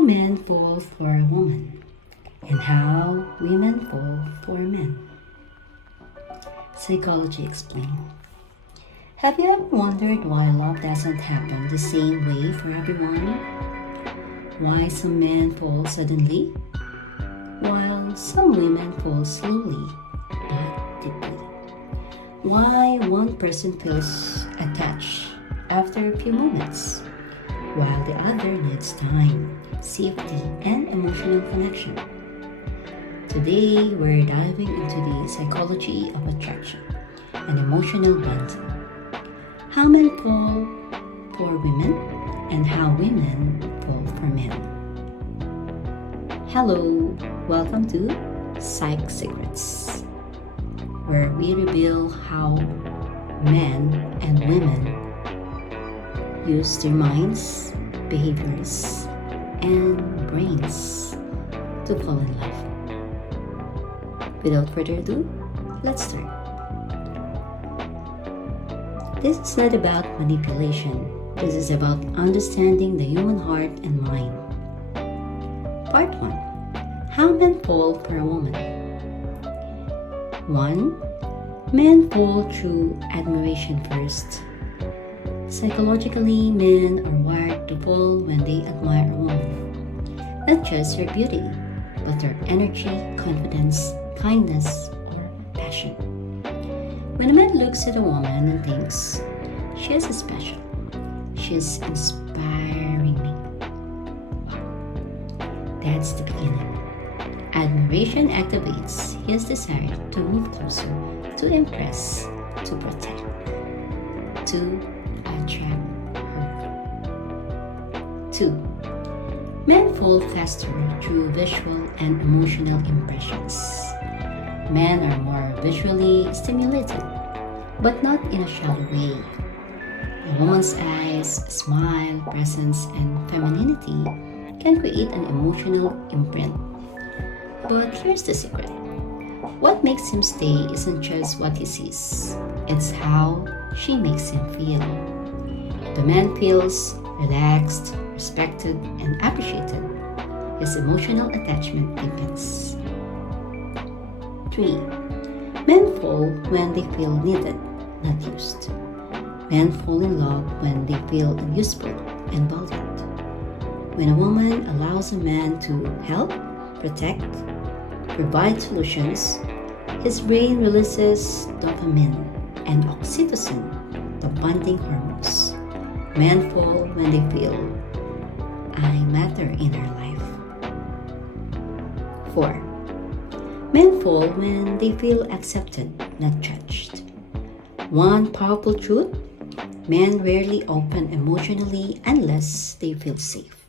How men fall for a woman and how women fall for men. Psychology explained. Have you ever wondered why love doesn't happen the same way for everyone? Why some men fall suddenly, while some women fall slowly but deeply? Why one person feels attached after a few moments, while the other needs time, safety, and emotional connection? Today, we're diving into the psychology of attraction and emotional bonding. How men fall for women and how women fall for men. Hello, welcome to Psyche Secrets, where we reveal how men and women use their minds, behaviors, and brains to fall in love. Without further ado, let's start. This is not about manipulation. This is about understanding the human heart and mind. Part 1. How men fall for a woman. 1. Men fall through admiration first. Psychologically, men are wired to fall when they admire a woman. Not just her beauty, but her energy, confidence, kindness, or passion. When a man looks at a woman and thinks, she is special, she is inspiring me. Wow. That's the beginning. Admiration activates his desire to move closer, to impress, to protect, to attract her. 2. Men fall faster through visual and emotional impressions. Men are more visually stimulated, but not in a shallow way. A woman's eyes, smile, presence, and femininity can create an emotional imprint. But here's the secret. What makes him stay isn't just what he sees, it's how she makes him feel. If the man feels relaxed, respected, and appreciated, his emotional attachment deepens. 3. Men fall when they feel needed, not used. Men fall in love when they feel useful and valued. When a woman allows a man to help, protect, provide solutions, his brain releases dopamine and oxytocin, the bonding hormones. Men fall when they feel, I matter in her life. 4. Men fall when they feel accepted, not judged. One powerful truth, men rarely open emotionally unless they feel safe.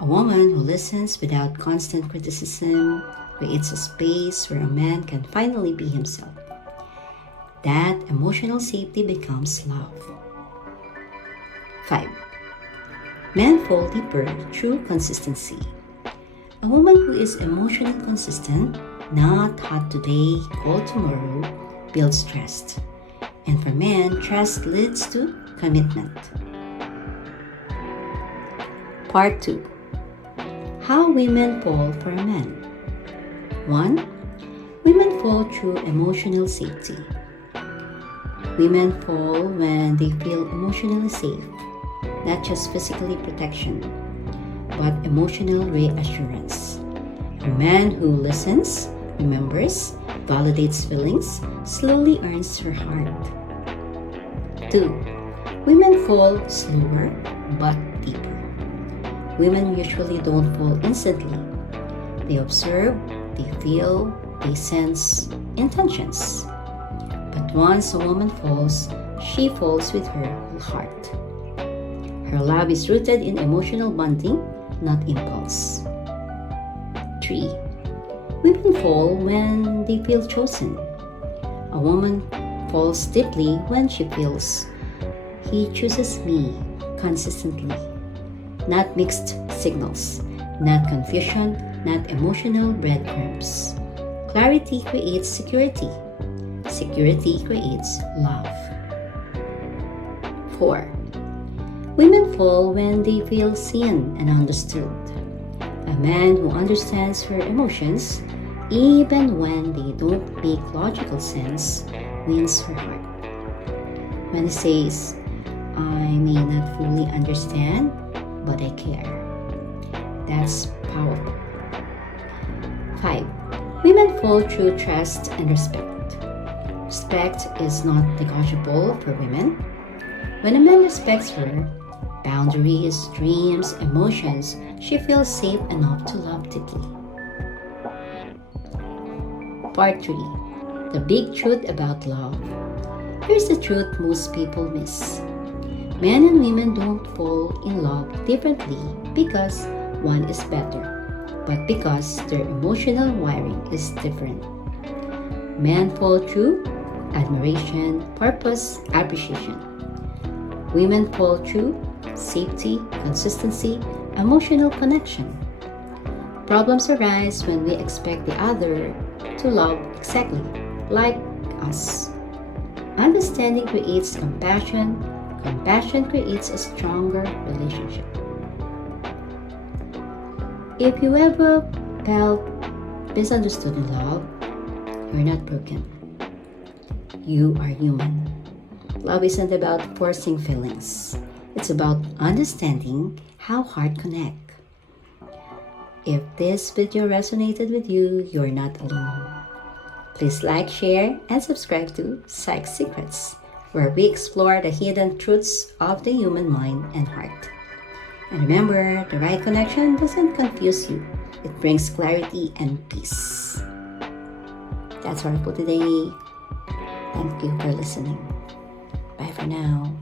A woman who listens without constant criticism creates a space where a man can finally be himself. That emotional safety becomes love. 5. Men fall deeper through consistency. A woman who is emotionally consistent, not hot today, cold tomorrow, builds trust. And for men, trust leads to commitment. Part 2. How women fall for a man. 1. Women fall through emotional safety. Women fall when they feel emotionally safe, not just physically protection, but emotional reassurance. A man who listens, remembers, validates feelings, slowly earns her heart. 2. Women fall slower but deeper. Women usually don't fall instantly. They observe, they feel, they sense intentions. But once a woman falls, she falls with her whole heart. Her love is rooted in emotional bonding, not impulse. 3. Women fall when they feel chosen. A woman falls deeply when she feels, he chooses me consistently. Not mixed signals, not confusion, not emotional breadcrumbs. Clarity creates security. Security creates love. 4. Women fall when they feel seen and understood. A man who understands her emotions, even when they don't make logical sense, wins her heart. When he says, I may not fully understand, but I care. That's powerful. 5. Women fall through trust and respect. Respect is not negotiable for women. When a man respects her, boundaries, dreams, emotions, she feels safe enough to love deeply. Part 3. The big truth about love. Here's the truth most people miss. Men and women don't fall in love differently because one is better, but because their emotional wiring is different. Men fall through admiration, purpose, appreciation. Women fall through safety, consistency, emotional connection. Problems arise when we expect the other to love exactly like us. Understanding creates compassion. Compassion creates a stronger relationship. If you ever felt misunderstood in love, you're not broken. You are human. Love isn't about forcing feelings. It's about understanding how hearts connect. If this video resonated with you, you're not alone. Please like, share, and subscribe to Psyche Secrets, where we explore the hidden truths of the human mind and heart. And remember, the right connection doesn't confuse you. It brings clarity and peace. That's all for today. Thank you for listening. Bye for now.